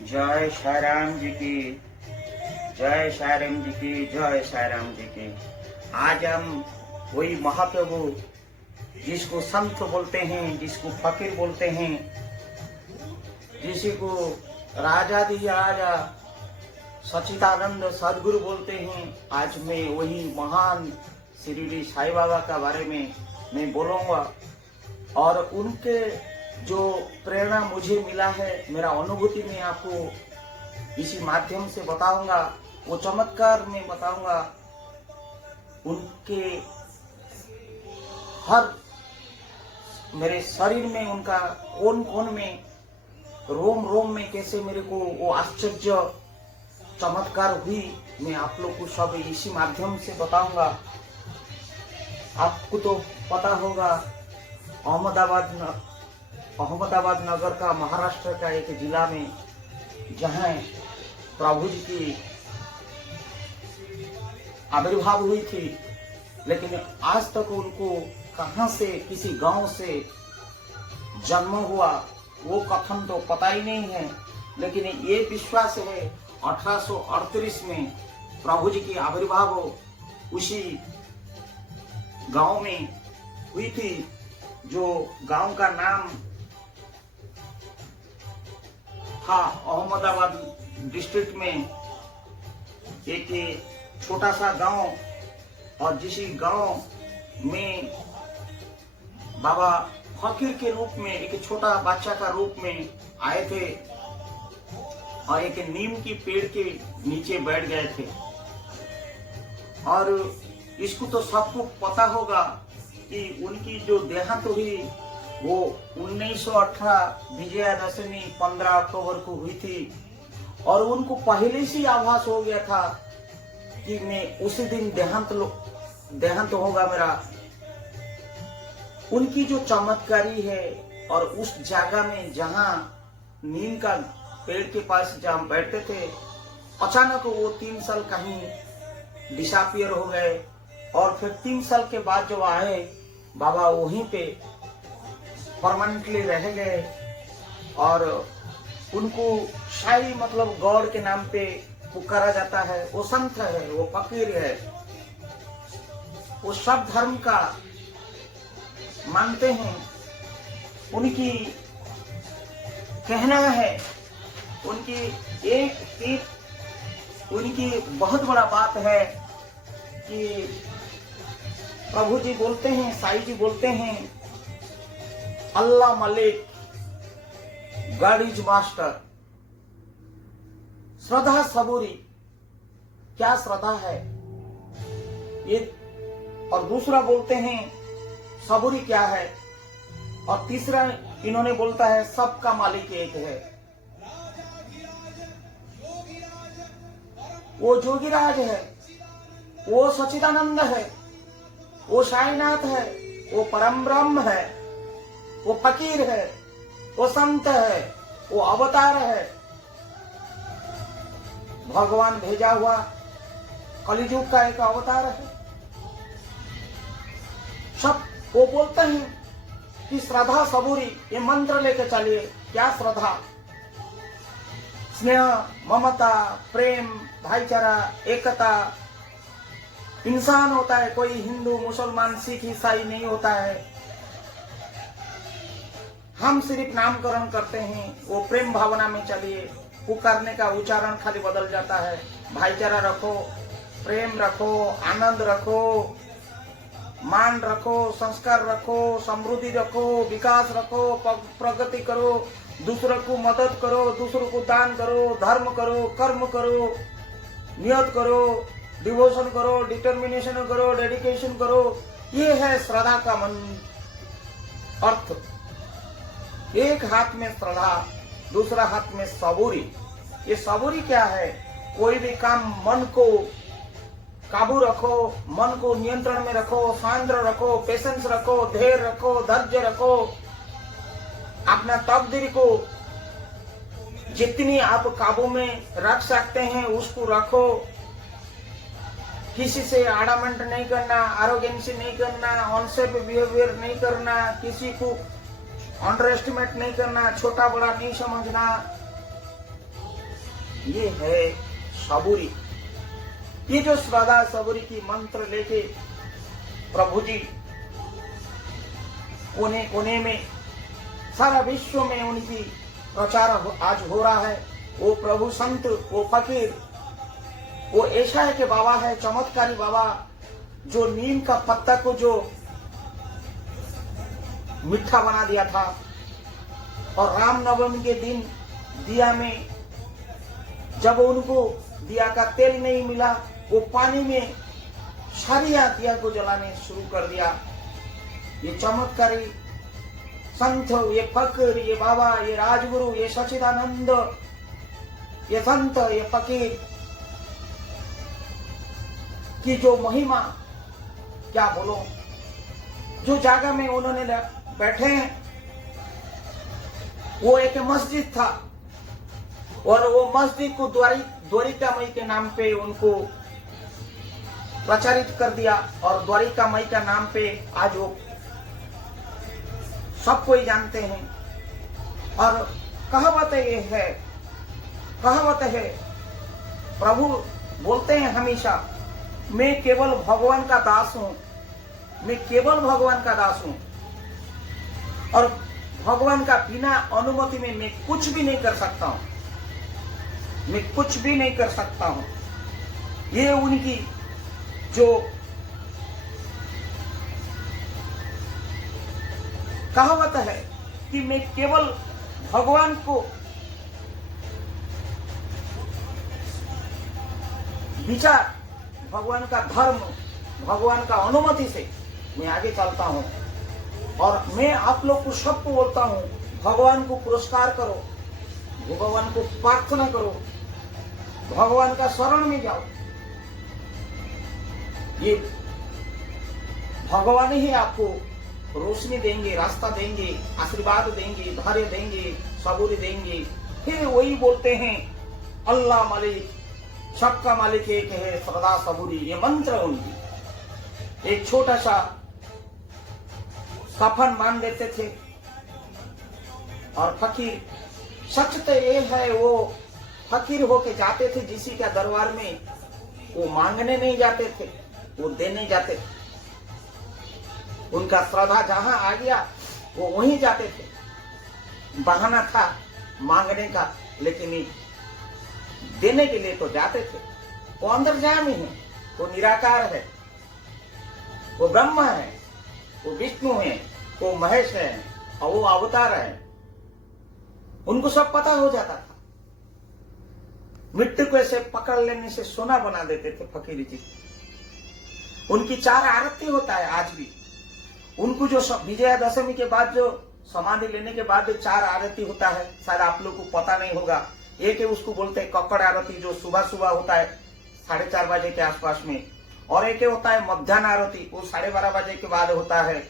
जय साई राम जी की, जय साई राम जी की, जय साई राम जी की। आज हम वही महाप्रभु जिसको संत बोलते हैं, जिसको फकीर बोलते हैं, जिसी को राजा दी राजा सच्चिदानंद सदगुरु बोलते हैं, आज मैं वही महान शिरडी साईं बाबा का बारे में मैं बोलूँगा। और उनके जो प्रेरणा मुझे मिला है, मेरा अनुभूति में आपको इसी माध्यम से बताऊंगा, वो चमत्कार में बताऊंगा। उनके हर मेरे शरीर में, उनका कोन कोन में, रोम रोम में कैसे मेरे को वो आश्चर्य चमत्कार हुई, मैं आप लोग को सब इसी माध्यम से बताऊंगा। आपको तो पता होगा, अहमदाबाद नगर का, महाराष्ट्र का एक जिला में, जहां प्रभु जी की आविर्भाव हुई थी, लेकिन आज तक उनको कहां से, किसी गांव से जन्म हुआ वो कथन तो पता ही नहीं है। लेकिन ये विश्वास है 1838 में प्रभु जी की आविर्भाव उसी गांव में हुई थी, जो गांव का नाम था अहमदाबाद डिस्ट्रिक्ट में एक छोटा सा गांव। और जिस गांव में बाबा फकीर के रूप में, एक छोटा बच्चा का रूप में आए थे और एक नीम की पेड़ के नीचे बैठ गए थे। और इसको तो सबको पता होगा कि उनकी जो देहांत हुई वो 1918 विजयादशमी 15 अक्टूबर को हुई थी। और उनको पहले से आभास हो गया था कि मैं उसी दिन देहांत होगा मेरा। उनकी जो चमत्कारी है, और उस जगह में जहां नीम का पेड़ के पास जहां बैठते थे, अचानक वो 3 साल कहीं डिसअपियर हो गए। और फिर 3 साल के बाद जब आए, बाबा वहीं पे परमानेंटली रह गए। और उनको शाही मतलब गौड़ के नाम पे पुकारा जाता है। वो संत है, वो फकीर है, वो सब धर्म का मानते हैं। उनकी कहना है, उनकी बहुत बड़ा बात है कि प्रभु जी बोलते हैं, साईं जी बोलते हैं, अल्लाह मलिक, गॉड इज मास्टर। श्रद्धा सबूरी, क्या श्रद्धा है ये। और दूसरा बोलते हैं सबूरी क्या है। और तीसरा इन्होंने बोलता है सबका मालिक एक है। वो जोगीराज है, वो सच्चिदानंद है, वो साईनाथ है, वो परम ब्रह्म है, वो फकीर है, वो संत है, वो अवतार है, भगवान भेजा हुआ कलियुग का एक अवतार है। सब वो बोलते हैं कि श्रद्धा सबूरी, ये मंत्र लेके चलिए। क्या श्रद्धा? स्नेह, ममता, प्रेम, भाईचारा, एकता। इंसान होता है, कोई हिंदू, मुसलमान, सिख, ईसाई नहीं होता है। हम सिर्फ नामकरण करते हैं, वो प्रेम भावना में चलिए। पुकारने का उच्चारण खाली बदल जाता है। भाईचारा रखो, प्रेम रखो, आनंद रखो, मान रखो, संस्कार रखो, समृद्धि रखो, विकास रखो, प्रगति करो, दूसरों को मदद करो, दूसरों को दान करो, धर्म करो, कर्म करो, नियत करो, डिवोशन करो, डिटर्मिनेशन करो, डेडिकेशन करो। ये है श्रद्धा का अर्थ। एक हाथ में श्रद्धा, दूसरा हाथ में सबूरी। ये सबूरी क्या है? कोई भी काम मन को काबू रखो, मन को नियंत्रण में रखो, शांत रखो, पेशेंस रखो, धैर्य रखो, धैर्य रखो। अपना तकदीर को जितनी आप काबू में रख सकते हैं उसको रखो। किसी से आड़ामेंट नहीं करना, आरोगेंसी नहीं करना, अनसेफ बिहेवियर नहीं करना, किसी को अंडर एस्टिमेट नहीं करना, छोटा बड़ा नहीं समझना। ये है सबूरी। ये जो श्रद्धा सबूरी की मंत्र लेके प्रभु जी कोने कोने में सारा विश्व में उनकी प्रचार आज हो रहा है। वो प्रभु संत, वो फकीर, वो ऐसा है कि बाबा है, चमत्कारी बाबा, जो नीम का पत्ता को जो मीठा बना दिया था और रामनवमी के दिन दिया में जब उनको दिया का तेल नहीं मिला, वो पानी में सारिया दिया को जलाने शुरू कर दिया। ये चमत्कारी संत, ये फकीर, ये बाबा, ये राजगुरु, ये सच्चिदानंद, ये संत, ये फकीर की जो महिमा क्या बोलो। जो जगह में उन्होंने बैठे हैं वो एक मस्जिद था और वो मस्जिद को द्वारिका मई के नाम पे उनको प्रचारित कर दिया और द्वारिका मई का नाम पे आज वो सब कोई जानते हैं। और कहावत है, प्रभु बोलते हैं हमेशा, मैं केवल भगवान का दास हूं, मैं केवल भगवान का दास हूं और भगवान का बिना अनुमति में मैं कुछ भी नहीं कर सकता हूं, मैं कुछ भी नहीं कर सकता हूं। ये उनकी जो कहावत है कि मैं केवल भगवान को विचार, भगवान का धर्म, भगवान का अनुमति से मैं आगे चलता हूं। और मैं आप लोग को सबको बोलता हूं, भगवान को पुरस्कार करो, भगवान को प्रार्थना करो, भगवान का शरण में जाओ। ये भगवान ही आपको रोशनी देंगे, रास्ता देंगे, आशीर्वाद देंगे, धैर्य देंगे, सबूरी देंगे। फिर वही बोलते हैं, अल्लाह मालिक, सबका मालिक एक है, सदा सबूरी। ये मंत्र उनकी। एक छोटा सा कफन मान देते थे और फकीर, सच तो ये है, वो फकीर होके जाते थे किसी का दरबार में, वो मांगने नहीं जाते थे, वो देने जाते थे। उनका श्रद्धा जहां आ गया वो वहीं जाते थे। बहाना था मांगने का, लेकिन देने के लिए तो जाते थे। वो अंतर्यामी है, वो निराकार है, वो ब्रह्म है, वो विष्णु है, वो महेश है और वो अवतार है। उनको सब पता हो जाता था। मिट्टी को ऐसे पकड़ लेने से सोना बना देते थे फकीर जी। उनकी 4 आरती होता है आज भी। उनको जो विजयादशमी के बाद जो समाधि लेने के बाद 4 आरती होता है, शायद आप लोग को पता नहीं होगा। एक है उसको बोलते हैं कक्कड़ आरती, जो सुबह सुबह होता है 4:30 बजे के आसपास में, और एक होता है मध्याह्न आरती, वो 12:30 बजे के बाद होता है,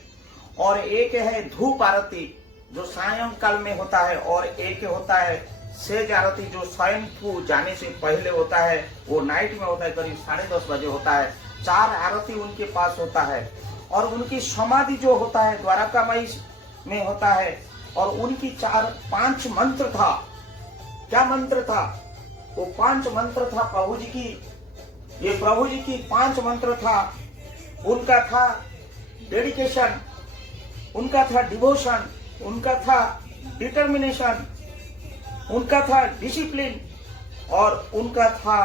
और एक है धूप आरती जो सायंकाल में होता है, और एक होता है सेज आरती जो स्वयं को जाने से पहले होता है, वो नाइट में होता है, करीब 10:30 बजे होता है। 4 आरती उनके पास होता है। और उनकी समाधि जो होता है द्वारका मई में होता है। और उनकी 5 मंत्र था। क्या मंत्र था? वो 5 मंत्र था प्रभु जी की। ये प्रभु जी की 5 मंत्र था। उनका था डेडिकेशन, उनका था डिवोशन, उनका था डिटर्मिनेशन, उनका था डिसिप्लिन, और उनका था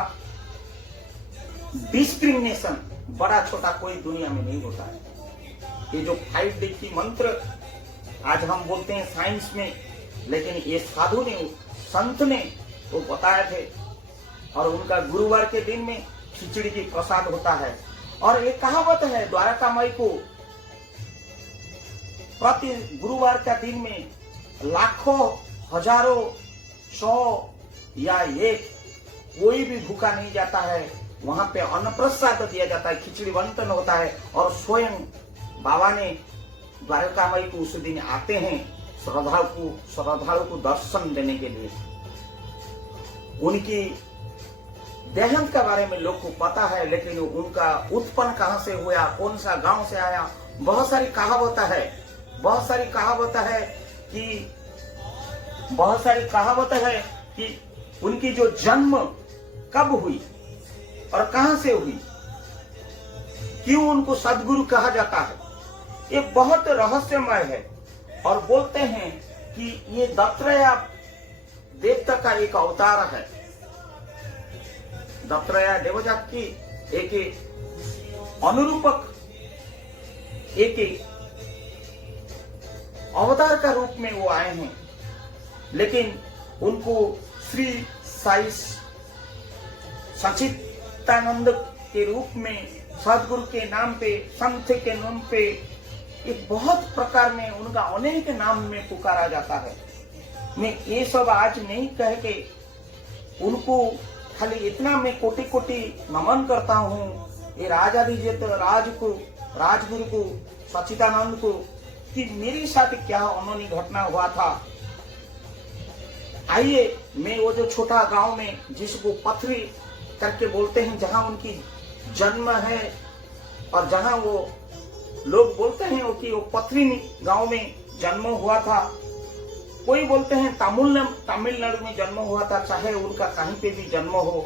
डिस्क्रिमिनेशन। बड़ा छोटा कोई दुनिया में नहीं होता है। ये जो 5D की मंत्र आज हम बोलते हैं साइंस में, लेकिन ये साधु ने, संत ने वो बताए थे। और उनका गुरुवार के दिन में खिचड़ी की प्रसाद होता है। और ये कहावत है, द्वारका माई को प्रति गुरुवार का दिन में लाखों, हजारों, 100 या 1 कोई भी भूखा नहीं जाता है। वहां पे अन्न प्रसाद दिया जाता है, खिचड़ी बंटन होता है। और स्वयं बाबा ने द्वारका माई को उस दिन आते हैं श्रद्धालु को दर्शन देने के लिए। उनकी देहांत के बारे में लोग को पता है, लेकिन उनका उत्पन्न कहां से हुआ, कौन सा गांव से आया, बहुत सारी कहावत है। बहुत सारी कहावत है कि उनकी जो जन्म कब हुई और कहां से हुई, क्यों उनको सदगुरु कहा जाता है, ये बहुत रहस्यमय है। और बोलते हैं कि ये दत्तात्रेय देवता का एक अवतार है। दत्तात्रेय देवजात की एक अनुरूपक, एक अवतार का रूप में वो आए हैं। लेकिन उनको श्री साई सच्चिदानंद के रूप में, सदगुरु के नाम पे, संत के नाम पे, एक बहुत प्रकार में उनका अनेक नाम में पुकारा जाता है। मैं ये सब आज नहीं कह के उनको खाली इतना मैं कोटि कोटि नमन करता हूँ ये राजाधिराज राजगुरु को, सच्चिदानंद को, कि मेरे साथ क्या अनोनी घटना हुआ था। आइए, मैं वो जो छोटा गांव में जिसको पथरी करके बोलते हैं, जहां उनकी जन्म है और जहां वो लोग बोलते हैं कि वो पथरी गांव में जन्म हुआ था। कोई बोलते हैं तमिलनाडु में जन्म हुआ था, चाहे उनका कहीं पे भी जन्म हो।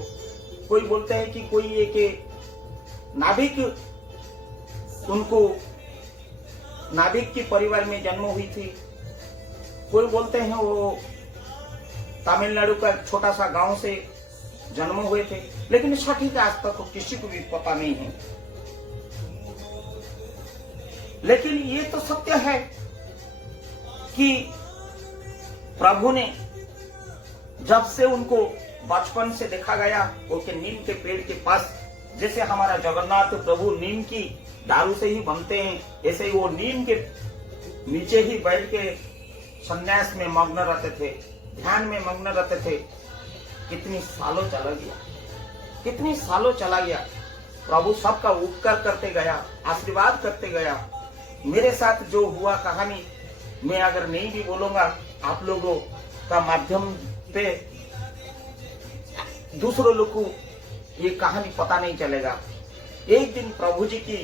कोई बोलते हैं कि कोई एक नाविक, उनको नाविक के परिवार में जन्म हुई थी। कोई बोलते हैं वो तमिलनाडु का छोटा सा गांव से जन्म हुए थे। लेकिन सटीक आज तक तो किसी को भी पता नहीं है। लेकिन ये तो सत्य है कि प्रभु ने जब से उनको बचपन से देखा गया, वो के नीम के पेड़ के पास, जैसे हमारा जगन्नाथ प्रभु नीम की दारू से ही बनते हैं, ऐसे ही वो नीम के नीचे ही बैठ के संन्यास में मग्न रहते थे, ध्यान में मग्न रहते थे। कितनी सालों चला गया, कितनी सालों चला गया। प्रभु सबका उपकार करते गया, आशीर्वाद करते गया। मेरे साथ जो हुआ कहानी मैं अगर नहीं भी बोलूंगा, आप लोगों का माध्यम पे दूसरों लोग को ये कहानी पता नहीं चलेगा। एक दिन प्रभु जी की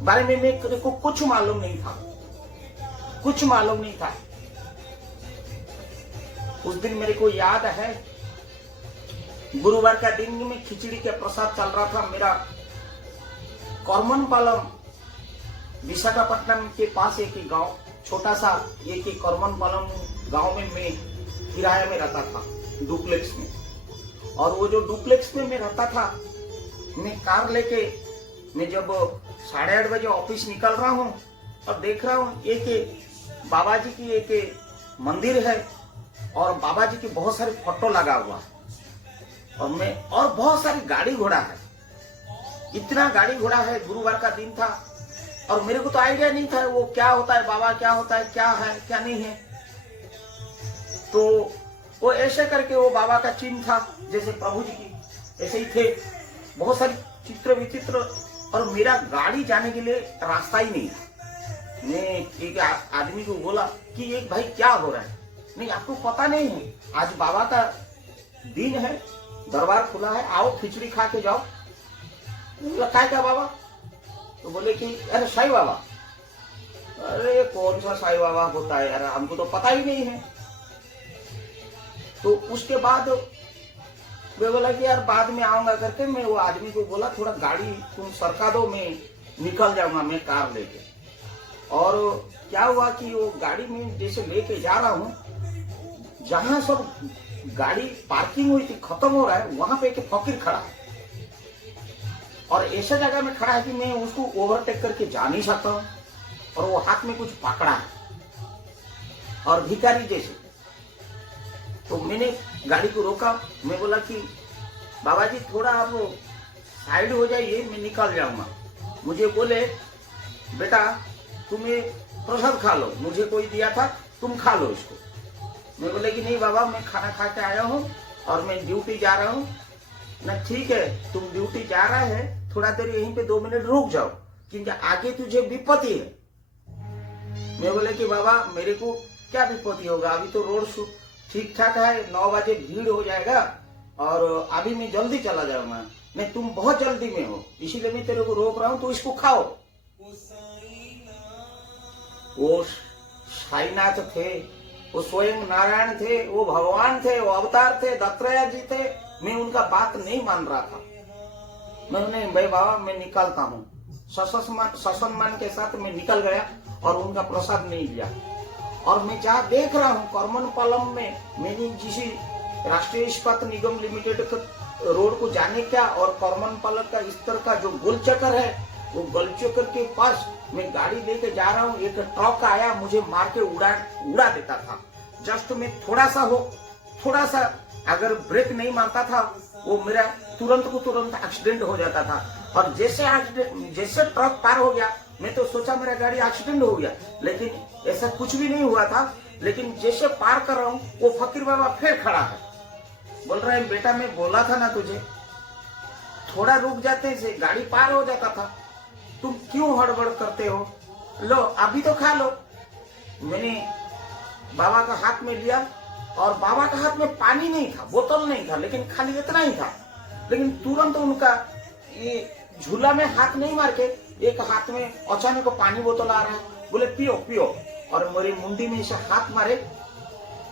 बारे में मेरे को कुछ मालूम नहीं था, कुछ मालूम नहीं था। उस दिन मेरे को याद है, गुरुवार का दिन में खिचड़ी के प्रसाद चल रहा था। मेरा कर्मनपालम, विशाखापट्टनम के पास एक ही गांव, छोटा सा एक ही कर्मनपालम गांव में मैं किराए में रहता था, डुप्लेक्स में। और वो जो डुप्लेक्स में मैं रहता था, मैं कार लेके मैं जब 8:30 बजे ऑफिस निकल रहा हूँ और देख रहा हूँ एक बाबा जी की एक मंदिर है और बाबा जी की बहुत सारे फोटो लगा हुआ है और बहुत सारी गाड़ी घोड़ा है। इतना गाड़ी घोड़ा है, गुरुवार का दिन था और मेरे को तो आइडिया नहीं था वो क्या होता है, बाबा क्या होता है, क्या है क्या नहीं है। तो वो ऐसे करके वो बाबा का चिन्ह था, जैसे प्रभु जी की ऐसे ही थे, बहुत सारी चित्र विचित्र। और मेरा गाड़ी जाने के लिए रास्ता ही नहीं था। मैं एक आदमी को बोला कि एक भाई क्या हो रहा है, नहीं आपको पता नहीं है आज बाबा का दिन है, दरबार खुला है, आओ खिचड़ी खा के जाओ। क्या क्या बाबा? तो बोले कि अरे साईं बाबा। अरे कौन सा साईं बाबा होता है यार, हमको तो पता ही नहीं है। तो उसके बाद मैं बोला कि यार बाद में आऊंगा करके मैं वो आदमी को बोला थोड़ा गाड़ी तुम सरका दो, मैं निकल जाऊंगा मैं कार लेके। और क्या हुआ कि वो गाड़ी में जैसे लेके जा रहा हूँ, जहां सब गाड़ी पार्किंग हुई थी खत्म हो रहा है, वहां पे एक फकीर खड़ा है और ऐसा जगह में खड़ा है कि मैं उसको ओवरटेक करके जा नहीं सकता हूँ। और वो हाथ में कुछ पकड़ा है और भिखारी जैसे। तो मैंने गाड़ी को रोका, मैं बोला कि बाबा जी थोड़ा आप साइड हो जाइए, मैं निकल जाऊंगा। मुझे बोले बेटा तुम्हें प्रसाद खा लो, मुझे कोई दिया था, तुम खा लो इसको। मैं बोले कि नहीं बाबा मैं खाना खा के आया हूँ और मैं ड्यूटी जा रहा हूँ ना। ठीक है तुम ड्यूटी जा रहा है, थोड़ा देर यहीं पे 2 मिनट रुक जाओ क्योंकि आगे तुझे विपत्ति है। मैं बोले कि बाबा मेरे को क्या विपत्ति होगा, अभी तो रोड ठीक ठाक है, 9 बजे भीड़ हो जाएगा और अभी मैं जल्दी चला जाऊंगा। नहीं तुम बहुत जल्दी में हो इसीलिए मैं तेरे को रोक रहा हूँ, तो इसको खाओ। वो साईनाथ थे, वो स्वयं नारायण थे, वो भगवान थे, वो अवतार थे, दत्तात्रेय जी थे। मैं उनका बात नहीं मान रहा था। मैंने भाई बाबा मैं निकलता हूँ, ससम्मान के साथ मैं निकल गया और उनका प्रसाद नहीं लिया। और मैं जहाँ देख रहा हूँ करमनपालम में, मैंने जिस राष्ट्रीय इस्पात निगम लिमिटेड रोड को जाने क्या और करमनपालम का इस तरह का जो गोल चक्कर है, वो गोल चक्कर के पास मैं गाड़ी लेके जा रहा हूँ, एक ट्रक आया, मुझे मार के उड़ा देता था। जस्ट मैं थोड़ा सा अगर ब्रेक नहीं मारता था, वो मेरा तुरंत एक्सीडेंट हो जाता था। और जैसे ट्रक पार हो गया, मैं तो सोचा मेरा गाड़ी एक्सीडेंट हो गया, लेकिन ऐसा कुछ भी नहीं हुआ था। लेकिन जैसे पार कर रहा हूँ, वो फकीर बाबा फिर खड़ा है, बोल रहा है बेटा मैं बोला था ना तुझे, थोड़ा रुक जाते से गाड़ी पार हो जाता था, तुम क्यों हड़बड़ करते हो, लो अभी तो खा लो। मैंने बाबा का हाथ में लिया और बाबा का हाथ में पानी नहीं था, बोतल नहीं था, लेकिन खाली इतना ही था। लेकिन तुरंत उनका ये झूला में हाथ नहीं मार के एक हाथ में अचानक पानी बोतल आ रहा है, बोले पियो पियो। और मेरी मुंडी में जैसे हाथ मारे,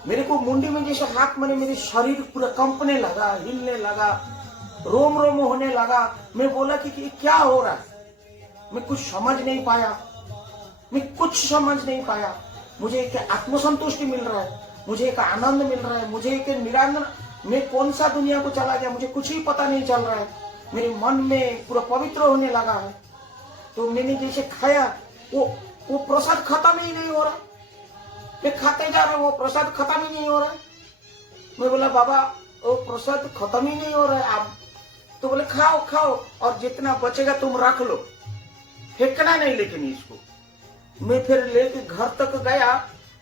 मेरे को मुंडी में जैसे हाथ मारे, मेरे शरीर पूरा कंपने लगा, हिलने लगा, रोम रोम होने लगा। मैं बोला कि क्या हो रहा है, मैं कुछ समझ नहीं पाया। मुझे एक आत्मसंतुष्टि मिल रहा है, मुझे एक आनंद मिल रहा है, मुझे एक निरानंद, मैं कौन सा दुनिया को चला गया, मुझे कुछ ही पता नहीं चल रहा है। मेरे मन में पूरा पवित्र होने लगा है। तो मैंने जैसे खाया, वो प्रसाद खत्म ही नहीं हो रहा, मैं खाते जा रहा हूँ, वो प्रसाद खत्म ही नहीं हो रहा है। मैं बोला बाबा वो प्रसाद खत्म ही नहीं हो रहा है आप, तो बोले खाओ और जितना बचेगा तुम रख लो, फेंकना नहीं। लेकिन इसको मैं फिर लेके घर तक गया,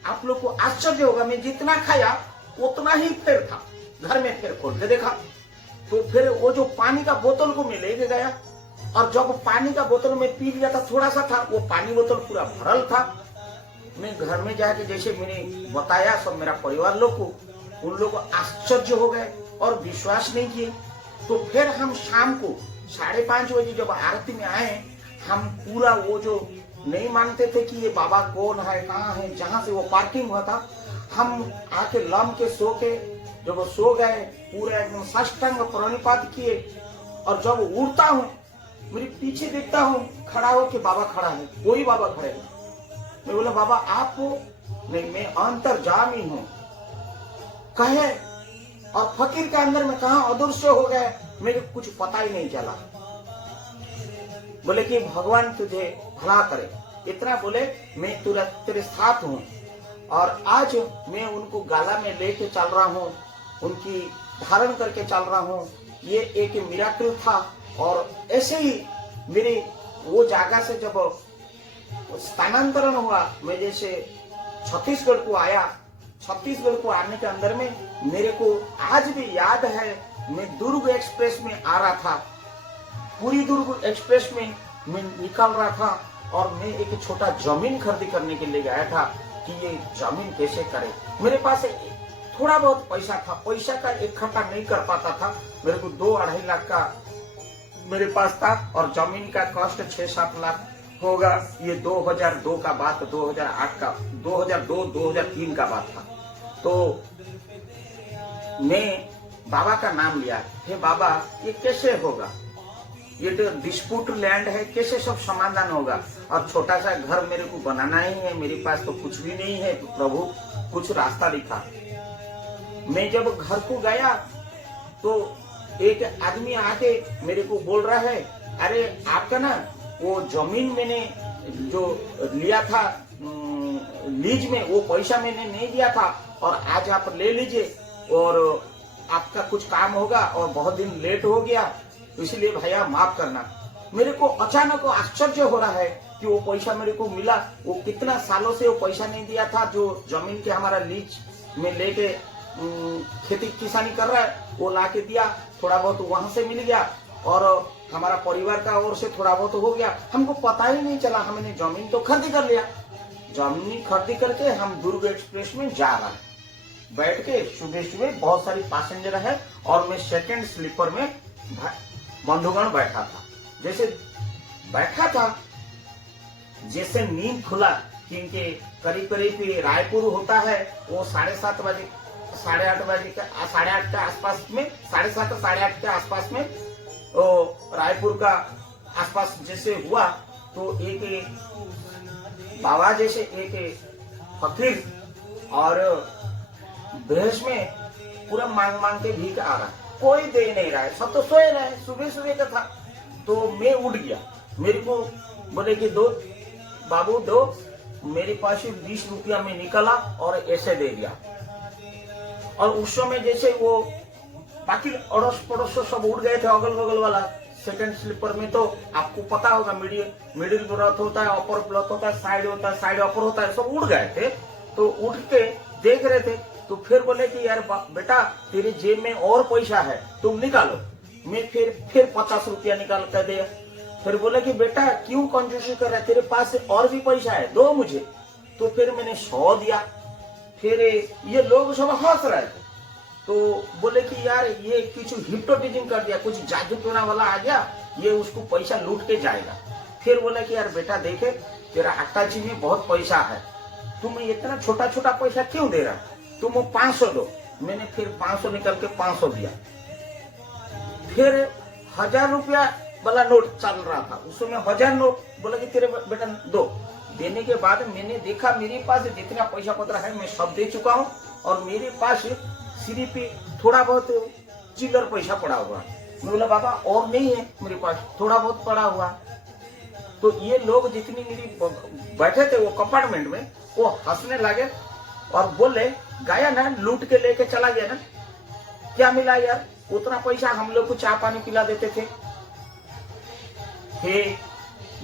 आप लोग को आश्चर्य होगा, मैं जितना खाया उतना ही फिर था। घर में फिर खोल के देखा तो फिर वो जो पानी का बोतल को मैं लेके गया, और जब पानी का बोतल में पी लिया था, थोड़ा सा था, वो पानी बोतल पूरा भरल था। मैं घर में जाके जैसे मैंने बताया सब मेरा परिवार लोग को, उन लोग को आश्चर्य हो गए और विश्वास नहीं किए। तो फिर हम शाम को 5:30 बजे जब आरती में आए, हम पूरा वो जो नहीं मानते थे कि ये बाबा कौन है, कहाँ है, जहां से वो पार्किंग हुआ था, हम आके लम के जब सो गए, पूरा एकदम साष्टांग प्रणिपात किए। और जब उड़ता हूँ, मेरे पीछे देखता हूँ खड़ा हो के बाबा खड़ा है, कोई बाबा खड़े हैं। मैं बोला बाबा आप हो? नहीं मैं अंतर्जामी हूँ कहे। और फकीर के अंदर में कहा अदृश्य हो गए, मेरे कुछ पता ही नहीं चला। बोले कि भगवान तुझे भला करे, इतना बोले। मैं तुरंत तेरे साथ हूँ और आज मैं उनको गाला में लेके चल रहा हूँ, उनकी धारण करके चल रहा हूँ। ये एक मिराकल था। और ऐसे ही मेरे वो जगह से जब स्थानांतरण हुआ, मैं जैसे छत्तीसगढ़ को आया, छत्तीसगढ़ को आने के अंदर में मेरे को आज भी याद है, मैं दुर्ग एक्सप्रेस में आ रहा था, पूरी दुर्ग एक्सप्रेस में मैं निकल रहा था और मैं एक छोटा जमीन खरीदी करने के लिए गया था कि ये जमीन कैसे करे। मेरे पास थोड़ा बहुत पैसा था, पैसा का इकट्ठा नहीं कर पाता था। मेरे को 2-2.5 लाख का मेरे पास था और जमीन का कॉस्ट 6-7 लाख होगा। ये 2002 का बात, 2008 का, 2002-2003 का बात था। तो मैं बाबा का नाम लिया, हे बाबा ये कैसे होगा, ये तो डिस्प्यूट लैंड है, कैसे सब समाधान होगा। और छोटा सा घर मेरे को बनाना ही है, मेरे पास तो कुछ भी नहीं है, तो प्रभु कुछ रास्ता दिखा। मैं जब घर को गया तो एक आदमी आके मेरे को बोल रहा है, अरे आपका ना वो जमीन मैंने जो लिया था लीज में, वो पैसा मैंने नहीं दिया था और आज आप ले लीजिए और आपका कुछ काम होगा और बहुत दिन लेट हो गया, इसलिए भैया माफ करना। मेरे को अचानक आश्चर्य हो रहा है कि वो पैसा मेरे को मिला। वो कितना सालों से वो पैसा नहीं दिया था, जो जमीन के हमारा लीज में लेके खेती किसानी कर रहा है, वो ला के दिया। थोड़ा बहुत वहां से मिल गया और हमारा परिवार का ओर से थोड़ा बहुत हो गया। हमको पता ही नहीं चला, हमने जमीन तो खरीदी कर लिया। जमीन खरीदी करके हम दुर्ग एक्सप्रेस में जा रहा है, बैठ के सुबह बहुत सारी पैसेंजर है और मैं सेकंड स्लीपर में बंधुगण बैठा था। जैसे बैठा था, जैसे नींद खुला क्योंकि करीब करीब रायपुर होता है वो 7:30 बजे 8:30 बजे के 8:30 के आसपास में 7:30 8:30 के आसपास में वो रायपुर का आसपास जैसे हुआ तो एक बाबा जैसे एक फकीर और बेहस में पूरा मांग मांग के भीख आ रहा, कोई दे नहीं रहा है, सब तो सोए रहे, सुबह सुबह का था। तो मैं उठ गया, मेरे को बोले कि दो बाबू दो, मेरे पास 20 रुपया में निकला और ऐसे दे दिया। और उस समय जैसे वो बाकी अड़ोस पड़ोस सब उठ गए थे, अगल बगल वाला सेकंड स्लीपर में तो आपको पता होगा मिडिल ब्रथ होता है, अपर ब्रथ होता है, साइड होता है, साइड अपर होता है, सब उड़ गए थे। तो उठ के देख रहे थे तो फिर बोले कि यार बेटा तेरे जेब में और पैसा है, तुम निकालो। मैं फिर 50 रुपया निकाल कर दिया। फिर बोले कि बेटा क्यों कंजूसी कर रहा है, तेरे पास और भी पैसा है, दो मुझे। तो फिर मैंने 100 दिया। फिर ये लोग सब हंस रहे थे, तो बोले कि यार ये कुछ हिप्नोटिज्म कर दिया, कुछ जादू टोना वाला आ गया, ये उसको पैसा लूट के जाएगा। फिर बोला कि यार बेटा देखे तेरा अक्का जी में बहुत पैसा है, तुम इतना छोटा छोटा पैसा क्यों दे रहा है, तुम वो 500 दो। मैंने फिर 500 निकल के 500 दिया। फिर 1000 रुपया वाला नोट चल रहा था, उसमें 1000 नोट, बोला कि तेरे बेटा दो। देने के बाद मैंने देखा मेरे पास जितना पैसा पत्र है मैं सब दे चुका हूँ और मेरे पास सिर्फ थोड़ा बहुत चिल्लर पैसा पड़ा हुआ। मैं बोला बाबा और नहीं है मेरे पास, थोड़ा बहुत पड़ा हुआ। तो ये लोग जितनी मेरी बैठे थे वो कंपार्टमेंट में, वो हंसने लगे और बोले गया ना, लूट के लेके चला गया ना, क्या मिला यार, उतना पैसा हम लोग को चाय पानी पिला देते थे। हे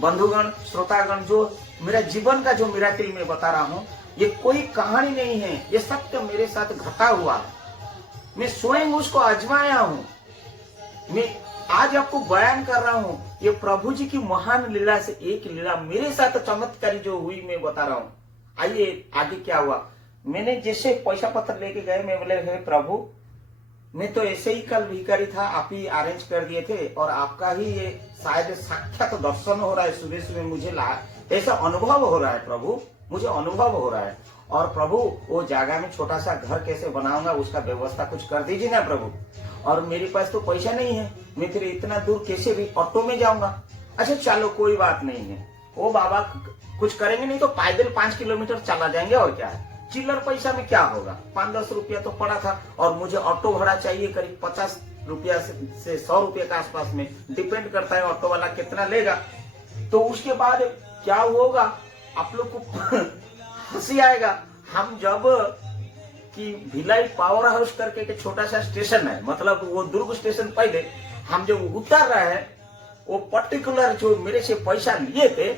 बंधुगण श्रोतागण, जो मेरा जीवन का जो मिराकिल मैं बता रहा हूँ, ये कोई कहानी नहीं है, ये सत्य मेरे साथ घटा हुआ है। मैं स्वयं उसको आजमाया हूँ, मैं आज आपको बयान कर रहा हूँ। ये प्रभु जी की महान लीला से एक लीला मेरे साथ चमत्कारी जो हुई मैं बता रहा हूँ। आइए आगे क्या हुआ। मैंने जैसे पैसा पत्र लेके गए, मैं बोले हे प्रभु मैं तो ऐसे ही कल भिखारी था, आप ही अरेंज कर दिए थे और आपका ही ये शायद साक्षात दर्शन हो रहा है, सुबह सुबह मुझे ऐसा अनुभव हो रहा है प्रभु, मुझे अनुभव हो रहा है। और प्रभु वो जगह में छोटा सा घर कैसे बनाऊंगा, उसका व्यवस्था कुछ कर दीजिए ना प्रभु। और मेरे पास तो पैसा नहीं है, मैं फिर इतना दूर कैसे भी ऑटो में जाऊंगा। अच्छा चलो कोई बात नहीं है, वो बाबा कुछ करेंगे नहीं तो पैदल 5 किलोमीटर चला जाएंगे, और क्या है, चिल्लर पैसा में क्या होगा, 5-10 रुपया तो पड़ा था। और मुझे ऑटो भाड़ा चाहिए करीब 50 रुपया से 100 रुपये के आसपास में, डिपेंड करता है ऑटो वाला कितना लेगा। तो उसके बाद क्या होगा, आप लोग को हंसी आएगा। हम जब कि भिलाई पावर हाउस करके एक छोटा सा स्टेशन है, मतलब वो दुर्ग स्टेशन, पहले हम जब उतर रहे हैं, वो पर्टिकुलर जो मेरे से पैसा लिए थे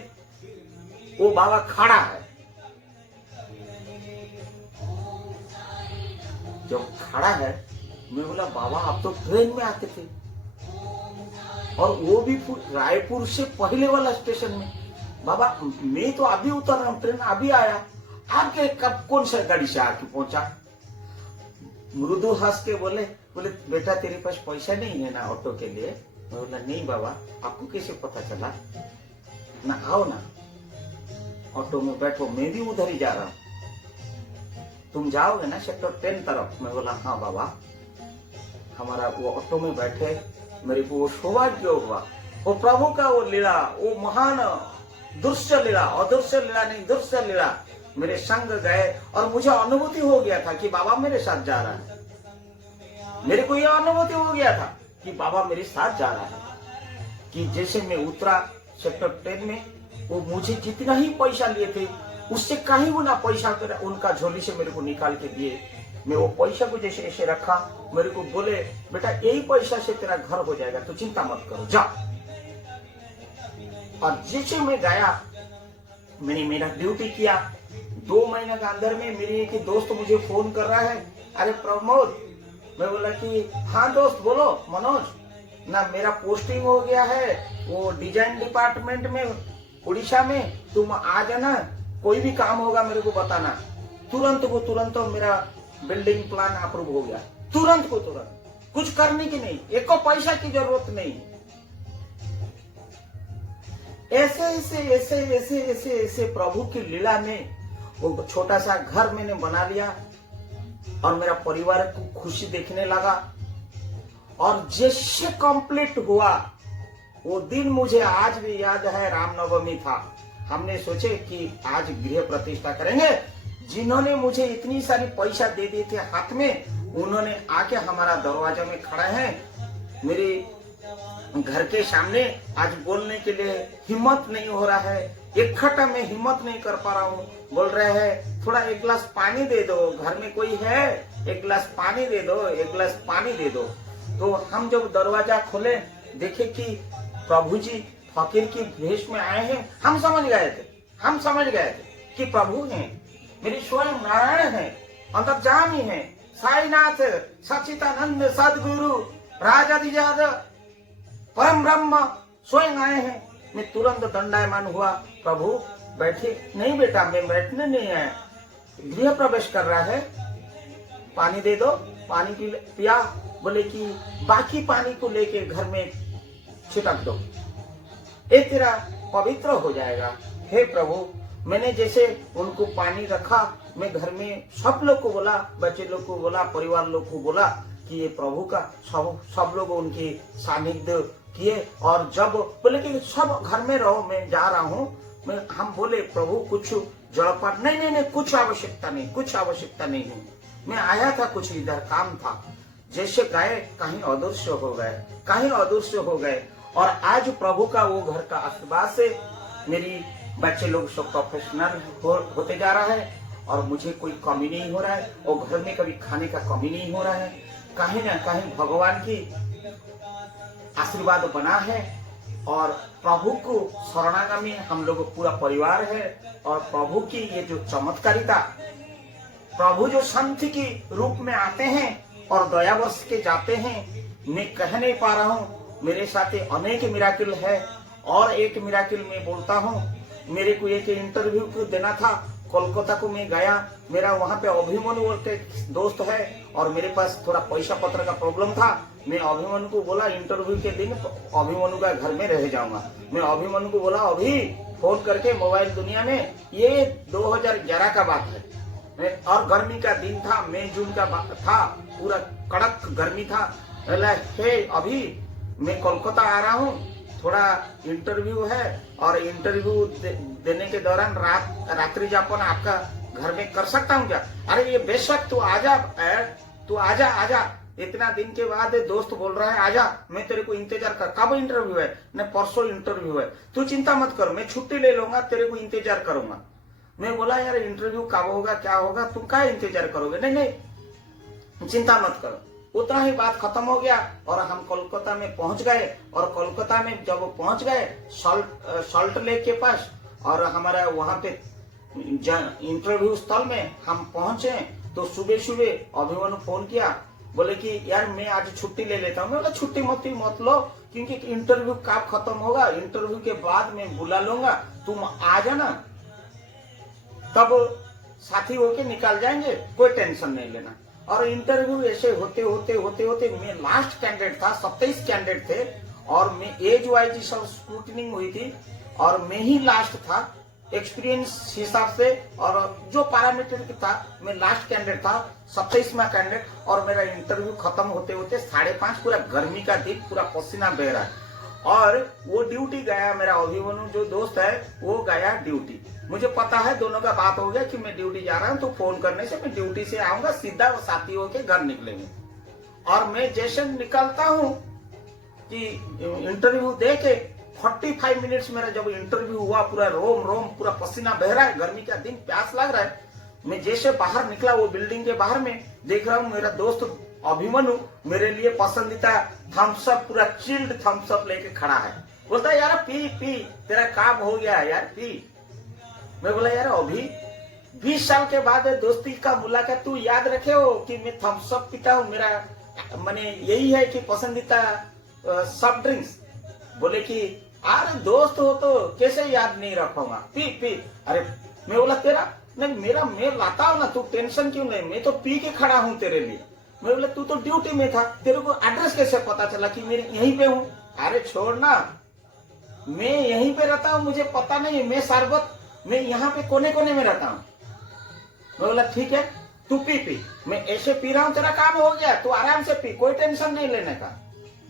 वो बाबा खड़ा है। जब खड़ा है मैं बोला बाबा आप तो ट्रेन में आते थे, और वो भी रायपुर से पहले वाला स्टेशन में। बाबा मैं तो अभी उतर रहा हूँ, ट्रेन अभी आया, आपके कब कौन सा गाड़ी से आके पहुंचा। मृदु हंस के बोले बेटा तेरे पास पैसा नहीं है ना ऑटो के लिए। मैं बोला नहीं बाबा, आपको कैसे पता चला, ना आओ ना ऑटो में बैठो, मैं भी उधर ही जा रहा हूँ, तुम जाओगे ना सेक्टर 10 तरफ। मैं बोला हाँ बाबा। हमारा वो ऑटो में बैठे, मेरे को वो सौभाग्य हुआ, वो प्रभु का वो लीला, वो महान दृश्य लीला, अदृश्य लीला नहीं दृश्य लीला मेरे संग गए। और मुझे अनुभूति हो गया था कि बाबा मेरे साथ जा रहा है, मेरे को यह अनुभूति हो गया था कि बाबा मेरे साथ जा रहा है। कि जैसे मैं उतरा सेक्टर 10 में, वो मुझे जितना ही पैसा लिए थे उससे कहीं गुना पैसा उनका झोली से मेरे को निकाल के दिए। मैं वो पैसा को जैसे ऐसे रखा, मेरे को बोले बेटा यही पैसा से तेरा घर हो जाएगा, तो चिंता मत करो जा। और जैसे मैं गया, मैंने मेरा ड्यूटी किया। 2 महीने के अंदर में मेरी एक दोस्त मुझे फोन कर रहा है, अरे प्रमोद। मैं बोला कि हाँ दोस्त बोलो मनोज, ना मेरा पोस्टिंग हो गया है वो डिजाइन डिपार्टमेंट में उड़ीसा में, तुम आ जाना, कोई भी काम होगा मेरे को बताना। तुरंत मेरा बिल्डिंग प्लान अप्रूव हो गया, तुरंत को तुरंत, कुछ करने की नहीं, एको पैसा की जरूरत नहीं। ऐसे ऐसे ऐसे ऐसे ऐसे ऐसे प्रभु की लीला में वो छोटा सा घर मैंने बना लिया और मेरा परिवार को खुशी देखने लगा। और जैसे कंप्लीट हुआ वो दिन मुझे आज भी याद है, रामनवमी था। हमने सोचे कि आज गृह प्रतिष्ठा करेंगे। जिन्होंने मुझे इतनी सारी पैसा दे दिए थे हाथ में, उन्होंने आके हमारा दरवाजा में खड़ा है, मेरे घर के सामने आज बोलने के लिए हिम्मत नहीं हो रहा है, इकट्ठा में हिम्मत नहीं कर पा रहा हूँ। बोल रहे हैं थोड़ा एक गिलास पानी दे दो, घर में कोई है, एक गिलास पानी दे दो, एक गिलास पानी दे दो। तो हम जब दरवाजा खोले देखे कि प्रभु जी फकीर की भेष में आए हैं। हम समझ गए थे कि प्रभु हैं, मेरी स्वयं नारायण है, अंतर्यामी है, साईनाथ, सच्चिदानंद सदगुरु राजाधिराज परम ब्रह्म स्वयं आए हैं। मैं तुरंत दंडायमान हुआ, प्रभु बैठे। नहीं बेटा, मैं बैठने नहीं आया, गृह प्रवेश कर रहा है, पानी दे दो। पानी पिया। बोले कि बाकी पानी को लेके घर में छिटक दो, ये तेरा पवित्र हो जाएगा। हे प्रभु, मैंने जैसे उनको पानी रखा, मैं घर में सब लोग को बोला, बच्चे लोग को बोला, परिवार लोग को बोला कि ये प्रभु का सब लोग उनकी सानिध्य किए। और जब बोले कि सब घर में रहो, मैं जा रहा हूँ, हम बोले प्रभु कुछ जलपान, नहीं, कुछ आवश्यकता नहीं है, मैं आया था, कुछ इधर काम था। जैसे गए कहीं अदृश्य हो गए। और आज प्रभु का वो घर का आशीर्वाद से मेरी बच्चे लोग सब प्रोफेशनल होते जा रहा है और मुझे कोई कमी नहीं हो रहा है, और घर में कभी खाने का कमी नहीं हो रहा है। कहीं ना कहीं भगवान की आशीर्वाद बना है और प्रभु को शरणागमी हम लोग पूरा परिवार है। और प्रभु की ये जो चमत्कारिता, प्रभु जो संत की रूप में आते हैं और दया बरस के जाते हैं, मैं कह नहीं पा रहा हूँ। मेरे साथ अनेक मिराकिल है। और एक मिराकिल मैं बोलता हूँ, मेरे को एक इंटरव्यू देना था, कोलकाता को मैं गया। मेरा वहाँ पे अभिमन्यु के दोस्त है और मेरे पास थोड़ा पैसा पत्र का प्रॉब्लम था। मैं अभिमन्यु को बोला इंटरव्यू के दिन अभिमन्यु का घर में रह जाऊंगा। मैं अभिमन्यु को बोला अभी फोन करके मोबाइल दुनिया में, ये 2011 का बात है और गर्मी का दिन था, मई जून का था, पूरा कड़क गर्मी था। हे अभी मैं कोलकाता आ रहा हूँ, थोड़ा इंटरव्यू है और इंटरव्यू देने के दौरान रात्रि जापन आपका घर में कर सकता हूँ क्या? अरे ये बेशक तू आजा। इतना दिन के बाद दोस्त बोल रहा है आजा, मैं तेरे को इंतजार कर। कब इंटरव्यू है? न परसों इंटरव्यू है। तू चिंता मत कर, मैं छुट्टी ले लूंगा, तेरे को इंतजार करूंगा। मैं बोला यार इंटरव्यू कब होगा, क्या होगा, तुम क्या इंतजार करोगे? नहीं चिंता मत करो। उतना ही बात खत्म हो गया और हम कोलकाता में पहुंच गए। और कोलकाता में जब पहुंच गए सॉल्ट लेक के पास, और हमारा वहां पे इंटरव्यू स्थल में हम पहुंचे, तो सुबह अभिमन्यु फोन किया, बोले कि यार मैं आज छुट्टी ले लेता हूँ। मैं बोला छुट्टी मत लो, क्योंकि इंटरव्यू कब खत्म होगा, इंटरव्यू के बाद मैं बुला लूंगा, तुम आ जाना, तब साथी होके निकल जाएंगे, कोई टेंशन नहीं लेना। और इंटरव्यू ऐसे होते मैं लास्ट कैंडिडेट था, 27 कैंडिडेट थे और मैं एज वाइज सब स्क्रूटनिंग हुई थी और मैं ही लास्ट था एक्सपीरियंस हिसाब से। और जो पैरामीटर था मैं लास्ट कैंडिडेट था, 27वां कैंडिडेट। और मेरा इंटरव्यू खत्म होते 5:30, पूरा गर्मी का दिन, पूरा पसीना बह रहा है। और वो ड्यूटी गया, मेरा अभिमन्यु जो दोस्त है वो गया ड्यूटी। मुझे पता है दोनों का बात हो गया कि मैं ड्यूटी जा रहा हूँ, तो फोन करने से मैं ड्यूटी से आऊंगा, सीधा वो साथी होके घर निकलेंगे। और मैं जैसे निकलता हूँ कि इंटरव्यू दे के 45 मिनट्स मेरा जब इंटरव्यू हुआ, पूरा रोम पूरा पसीना बह रहा है, गर्मी का दिन, प्यास लग रहा है। मैं जैसे बाहर निकला, वो बिल्डिंग के बाहर में देख रहा हूँ मेरा दोस्त अभिमन्यु मेरे लिए पसंदीदा थम्स अप, पूरा चिल्ड थम्स अप लेके खड़ा है। बोलता है यार पी तेरा काम हो गया यार, पी। मैं बोला यार अभी 20 साल के बाद दोस्ती का मुलाकात, तू याद रखे हो कि मैं थम्स अप पीता हूँ, मेरा मैंने यही है कि पसंदीदा सॉफ्ट ड्रिंक्स। बोले कि अरे दोस्त हो तो कैसे याद नहीं रखूंगा, पी। अरे मैं बोला तेरा नहीं, मेरा मैं लाता हूँ ना, तू टेंशन क्यों नहीं, मैं तो पी के खड़ा हूँ तेरे लिए। मैं बोला तू तो ड्यूटी में था, तेरे को एड्रेस कैसे पता चला कि मैं यहीं पे हूँ? अरे छोड़ ना, मैं यहीं पे रहता हूँ, मुझे पता नहीं, मैं यहाँ पे कोने कोने में रहता हूँ। मैं बोला ठीक है, तू पी, मैं ऐसे पी रहा हूँ, तेरा काम हो गया, तू आराम से पी, कोई टेंशन नहीं लेने का।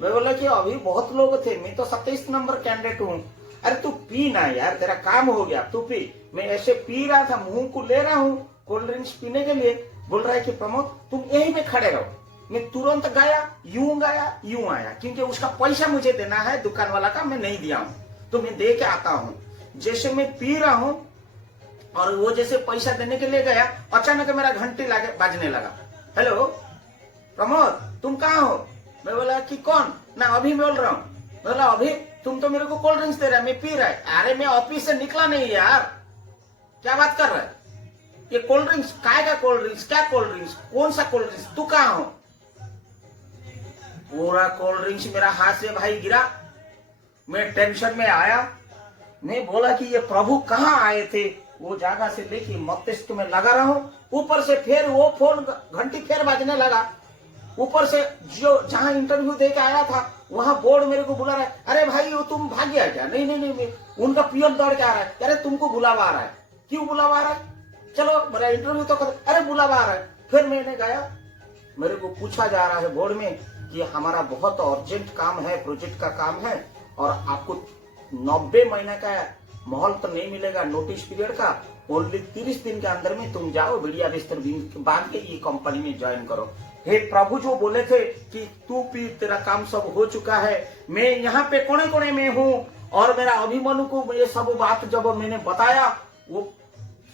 मैं बोला कि अभी बहुत लोग थे, मैं तो 27 नंबर कैंडिडेट हूँ। अरे तू पी ना यार, तेरा काम हो गया, तू पी। मैं ऐसे पी रहा था, मुंह को ले रहा हूँ कोल्ड ड्रिंक्स पीने के लिए। बोल रहा है कि प्रमोद तुम यहीं पे खड़े रहो। मैं तुरंत गया, यूं आया, क्योंकि उसका पैसा मुझे देना है, दुकान वाला का मैं नहीं दिया हूँ, तो मैं दे के आता हूँ। जैसे मैं पी रहा हूँ और वो जैसे पैसा देने के लिए गया, अचानक मेरा घंटी बाजने लगा। हेलो प्रमोद, तुम कहाँ हो? मैं बोला कि कौन? ना अभी बोल रहा हूँ। बोला अभी तुम तो मेरे को कोल्ड ड्रिंक्स दे रहा है, मैं पी रहा है। अरे मैं ऑफिस से निकला नहीं यार, क्या बात कर रहा है? ये कोल्ड ड्रिंक्स काय का कोल्ड ड्रिंक्स? क्या कोल्ड ड्रिंक्स? कौन सा कोल्ड ड्रिंक्स? तू कहाँ हो? पूरा कोल्ड ड्रिंक्स मेरा हाथ से भाई गिरा। मैं टेंशन में आया। मैं बोला कि ये प्रभु कहाँ आए थे? वो जगह से लेके मस्तिष्क में लगा रहा हूं। ऊपर से फिर वो फोन घंटी फिर बजने लगा। ऊपर से जो जहां इंटरव्यू दे के आया था वहां बोर्ड मेरे को बुला रहा है। अरे भाई वो तुम भाग गया क्या? नहीं, उनका पियन दौड़ के आ रहा है। अरे तुमको बुलावा आ रहा है। क्यों बुलावा आ रहा है? चलो मेरा इंटरव्यू तो कर। अरे बुलावा आ रहा है। फिर मैंने गया, मेरे को पूछा जा रहा है बोर्ड में कि हमारा बहुत अर्जेंट काम है, प्रोजेक्ट का काम है और आपको 90 महीने का माहौल तो नहीं मिलेगा नोटिस पीरियड का, ओनली 30 दिन के अंदर में तुम जाओ, बढ़िया बिस्तर बांध के ये कंपनी में ज्वाइन करो। हे प्रभु जो बोले थे कि तू पी, तेरा काम सब हो चुका है, मैं यहाँ पे कोने कोने में हूँ। और मेरा अभिमन्यु को ये सब बात जब मैंने बताया, वो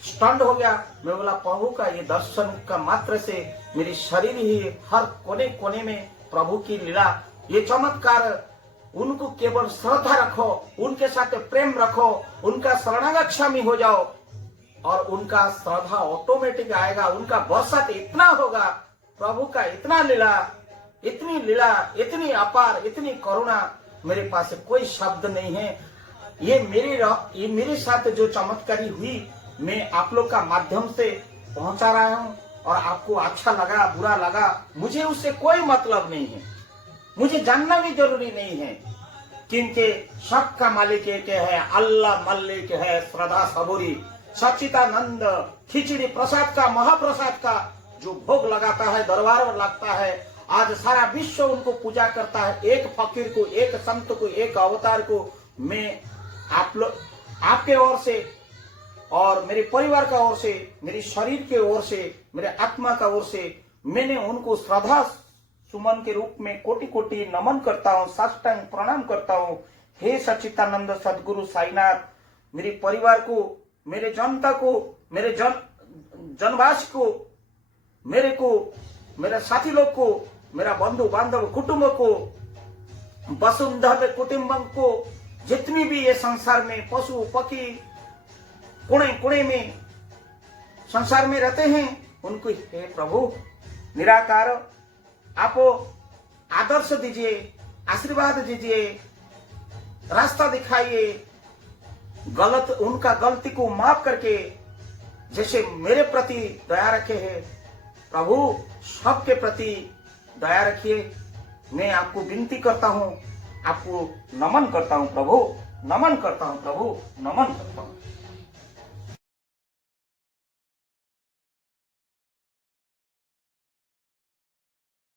स्टंड हो गया। मैं बोला प्रभु का ये दर्शन का मात्र से मेरी शरीर ही हर कोने कोने में प्रभु की लीला, ये चमत्कार। उनको केवल श्रद्धा रखो, उनके साथ प्रेम रखो, उनका शरणागत हो जाओ और उनका श्रद्धा ऑटोमेटिक आएगा। उनका बरसात इतना होगा, प्रभु का इतना लीला, इतनी अपार, इतनी करुणा, मेरे पास कोई शब्द नहीं है। ये मेरे साथ जो चमत्कारी हुई, मैं आप लोग का माध्यम से पहुंचा रहा हूं और आपको अच्छा लगा बुरा लगा, मुझे उससे कोई मतलब नहीं है, मुझे जानना भी जरूरी नहीं है, क्योंकि सबका मालिक एक है, अल्लाह मल्लिक है, श्रद्धा सबूरी, सच्चिदानंद, खिचड़ी प्रसाद का, महाप्रसाद का जो भोग लगाता है, दरबार में लगता है, आज सारा विश्व उनको पूजा करता है। एक फकीर को, एक संत को, एक अवतार को मैं आपके ओर से और मेरे परिवार का ओर से, मेरे शरीर के ओर से, मेरे आत्मा का ओर से मैंने उनको श्रद्धा सुमन के रूप में कोटि कोटि नमन करता हूँ, साष्टांग प्रणाम करता हूँ। हे सच्चिदानंद सदगुरु साईनाथ, मेरे परिवार को, मेरे जनता को, मेरे जनवास को, मेरे साथी लोग को, मेरा बंधु बांधव कुटुंब को, वसुंधव कुटुंबम को, जितनी भी ये संसार में पशु पक्षी कोने कोने में संसार में रहते हैं, उनको हे प्रभु निराकार आप आदर्श दीजिए, आशीर्वाद दीजिए, रास्ता दिखाइए, उनका गलती को माफ करके जैसे मेरे प्रति दया रखे हैं, प्रभु सबके प्रति दया रखिए। मैं आपको विनती करता हूँ, आपको नमन करता हूँ प्रभु, नमन करता हूँ प्रभु, नमन करता हूँ।